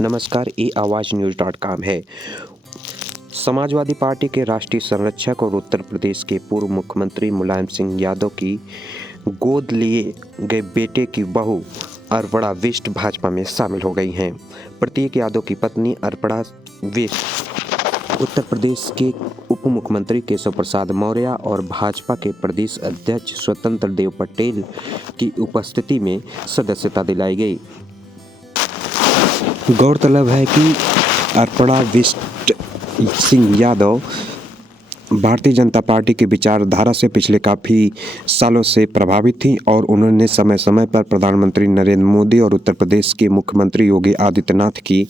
नमस्कार, ये आवाज़ न्यूज़.com है। समाजवादी पार्टी के राष्ट्रीय संरक्षक और उत्तर प्रदेश के पूर्व मुख्यमंत्री मुलायम सिंह यादव की गोद लिए गए बेटे की बहू अर्पणा बिष्ट भाजपा में शामिल हो गई हैं। प्रतीक यादव की पत्नी अर्पणा बिष्ट उत्तर प्रदेश के उप मुख्यमंत्री केशव प्रसाद मौर्य और भाजपा के प्रदेश अध्यक्ष स्वतंत्र देव पटेल की उपस्थिति में सदस्यता दिलाई गई। गौरतलब है कि अर्पणा बिष्ट सिंह यादव भारतीय जनता पार्टी की विचारधारा से पिछले काफ़ी सालों से प्रभावित थीं और उन्होंने समय समय पर प्रधानमंत्री नरेंद्र मोदी और उत्तर प्रदेश के मुख्यमंत्री योगी आदित्यनाथ की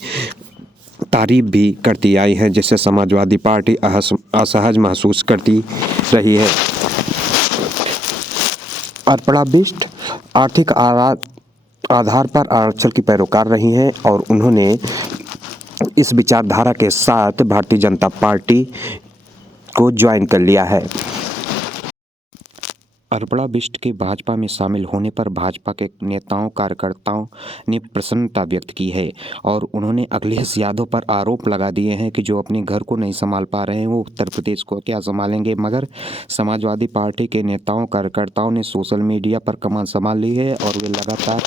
तारीफ भी करती आई हैं, जिससे समाजवादी पार्टी असहज महसूस करती रही है। अर्पणा बिष्ट आर्थिक आधार पर आरक्षण की पैरोकार रही हैं और उन्होंने इस विचारधारा के साथ भारतीय जनता पार्टी को ज्वाइन कर लिया है। अर्पणा बिष्ट के भाजपा में शामिल होने पर भाजपा के नेताओं कार्यकर्ताओं ने प्रसन्नता व्यक्त की है और उन्होंने अखिलेश यादव पर आरोप लगा दिए हैं कि जो अपने घर को नहीं संभाल पा रहे हैं वो उत्तर प्रदेश को क्या संभालेंगे। मगर समाजवादी पार्टी के नेताओं कार्यकर्ताओं ने सोशल मीडिया पर कमान संभाल ली है और वे लगातार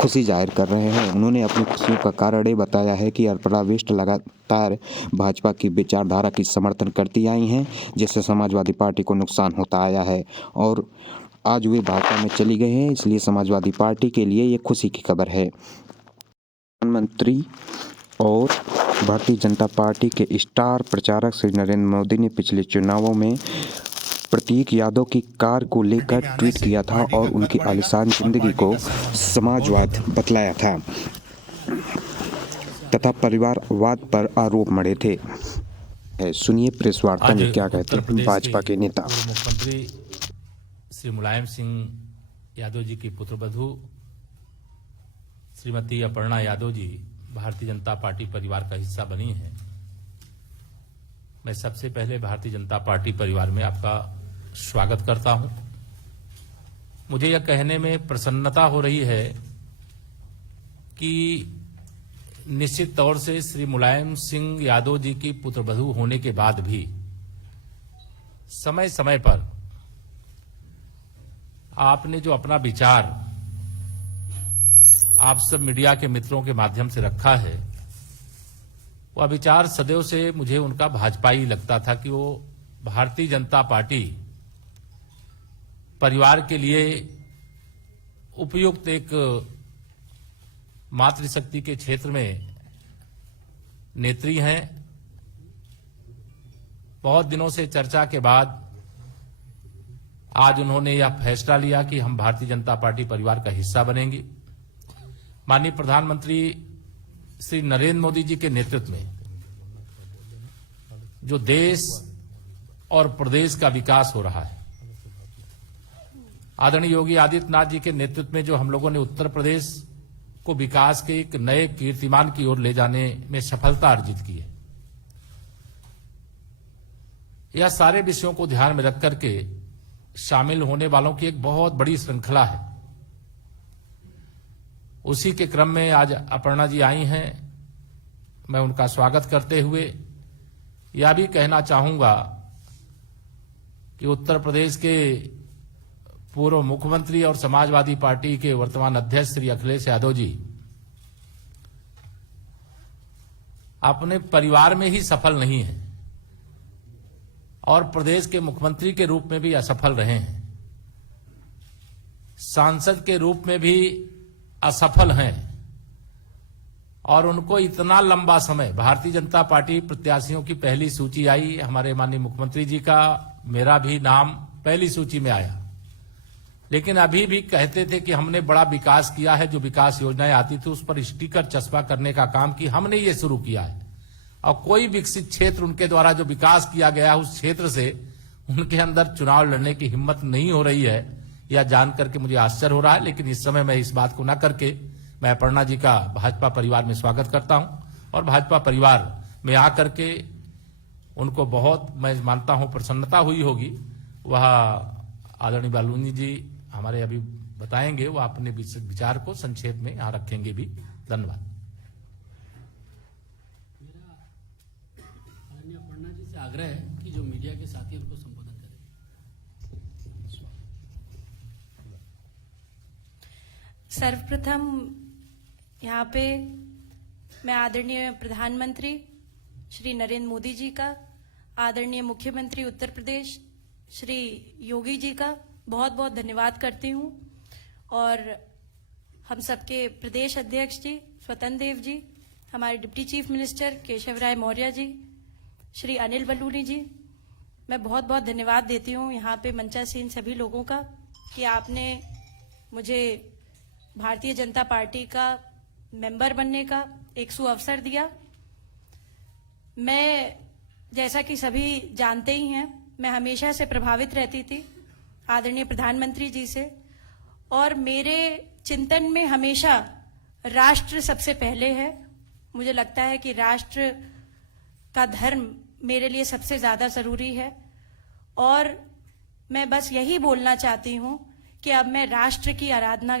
खुशी जाहिर कर रहे हैं। उन्होंने अपनी खुशी का कारण ये बताया है कि अर्पणा बिष्ट लगातार भाजपा की विचारधारा की समर्थन करती आई हैं, जिससे समाजवादी पार्टी को नुकसान होता आया है और आज वे भाजपा में चली गए हैं, इसलिए समाजवादी पार्टी के लिए ये खुशी की खबर है। प्रधानमंत्री और भारतीय जनता पार्टी के स्टार प्रचारक श्री नरेंद्र मोदी ने पिछले चुनावों में प्रतीक यादव की कार को लेकर ट्वीट किया था और उनकी आलीशान जिंदगी को समाजवाद बतलाया था तथा परिवारवाद पर आरोप मढ़े थे। सुनिए प्रेस वार्ता में क्या कहते हैं भाजपा के नेता। मुख्यमंत्री श्री मुलायम सिंह यादव जी की पुत्रवधू श्रीमती अर्पणा यादव जी भारतीय जनता पार्टी परिवार का हिस्सा बनी है। मैं सबसे पहले भारतीय जनता पार्टी परिवार में आपका स्वागत करता हूं। मुझे यह कहने में प्रसन्नता हो रही है कि निश्चित तौर से श्री मुलायम सिंह यादव जी की पुत्रवधू होने के बाद भी समय समय पर आपने जो अपना विचार आप सब मीडिया के मित्रों के माध्यम से रखा है, वह विचार सदैव से मुझे उनका भाजपाई लगता था कि वो भारतीय जनता पार्टी परिवार के लिए उपयुक्त एक मातृशक्ति के क्षेत्र में नेत्री हैं। बहुत दिनों से चर्चा के बाद आज उन्होंने यह फैसला लिया कि हम भारतीय जनता पार्टी परिवार का हिस्सा बनेंगे। माननीय प्रधानमंत्री श्री नरेंद्र मोदी जी के नेतृत्व में जो देश और प्रदेश का विकास हो रहा है, आदरणीय योगी आदित्यनाथ जी के नेतृत्व में जो हम लोगों ने उत्तर प्रदेश को विकास के एक नए कीर्तिमान की ओर ले जाने में सफलता अर्जित की है, यह सारे विषयों को ध्यान में रख करके शामिल होने वालों की एक बहुत बड़ी श्रृंखला है। उसी के क्रम में आज अर्पणा जी आई हैं। मैं उनका स्वागत करते हुए यह भी कहना चाहूंगा कि उत्तर प्रदेश के पूर्व मुख्यमंत्री और समाजवादी पार्टी के वर्तमान अध्यक्ष श्री अखिलेश यादव जी अपने परिवार में ही सफल नहीं हैं और प्रदेश के मुख्यमंत्री के रूप में भी असफल रहे हैं, सांसद के रूप में भी असफल हैं और उनको इतना लंबा समय भारतीय जनता पार्टी प्रत्याशियों की पहली सूची आई, हमारे माननीय मुख्यमंत्री जी का मेरा भी नाम पहली सूची में आया, लेकिन अभी भी कहते थे कि हमने बड़ा विकास किया है। जो विकास योजनाएं आती थी उस पर स्टिकर चस्पा करने का काम कि हमने ये शुरू किया है और कोई विकसित क्षेत्र उनके द्वारा जो विकास किया गया उस क्षेत्र से उनके अंदर चुनाव लड़ने की हिम्मत नहीं हो रही है। यह जान करके मुझे आश्चर्य हो रहा है, लेकिन इस समय मैं इस बात को न करके मैं अर्पणा जी का भाजपा परिवार में स्वागत करता हूं और भाजपा परिवार में आकर के उनको बहुत मैं मानता हूं प्रसन्नता हुई होगी। वह आदरणीय बालूनी जी हमारे अभी बताएंगे, वो अपने विचार को संक्षेप में यहाँ रखेंगे भी। धन्यवाद। माननीय अपर्णा जी से आग्रह है कि जो मीडिया के साथी उनको संबोधन करें। सर्वप्रथम यहाँ पे मैं आदरणीय प्रधानमंत्री श्री नरेंद्र मोदी जी का, आदरणीय मुख्यमंत्री उत्तर प्रदेश श्री योगी जी का बहुत बहुत धन्यवाद करती हूँ, और हम सबके प्रदेश अध्यक्ष जी स्वतंत्र देव जी, हमारे डिप्टी चीफ मिनिस्टर केशव राय मौर्य जी, श्री अनिल बलूनी जी, मैं बहुत बहुत धन्यवाद देती हूँ यहाँ पे मंचासीन सभी लोगों का कि आपने मुझे भारतीय जनता पार्टी का मेंबर बनने का एक सुअवसर दिया। मैं, जैसा कि सभी जानते ही हैं, मैं हमेशा से प्रभावित रहती थी आदरणीय प्रधानमंत्री जी से, और मेरे चिंतन में हमेशा राष्ट्र सबसे पहले है। मुझे लगता है कि राष्ट्र का धर्म मेरे लिए सबसे ज्यादा जरूरी है, और मैं बस यही बोलना चाहती हूं कि अब मैं राष्ट्र की आराधना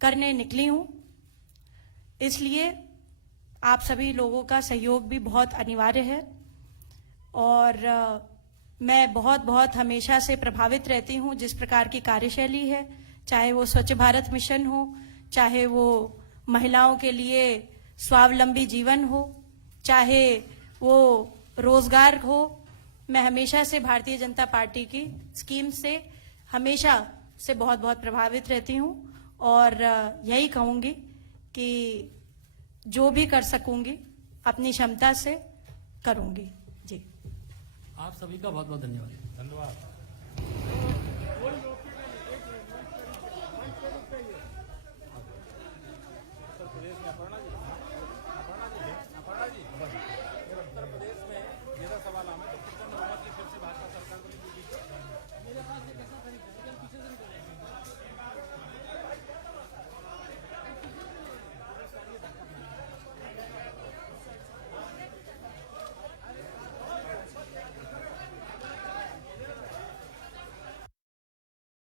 करने निकली हूं। इसलिए आप सभी लोगों का सहयोग भी बहुत अनिवार्य है, और मैं बहुत बहुत हमेशा से प्रभावित रहती हूं जिस प्रकार की कार्यशैली है, चाहे वो स्वच्छ भारत मिशन हो, चाहे वो महिलाओं के लिए स्वावलंबी जीवन हो, चाहे वो रोजगार हो। मैं हमेशा से भारतीय जनता पार्टी की स्कीम से हमेशा से बहुत बहुत प्रभावित रहती हूं, और यही कहूंगी कि जो भी कर सकूंगी अपनी क्षमता से करूंगी। जी, आप सभी का बहुत बहुत धन्यवाद। धन्यवाद।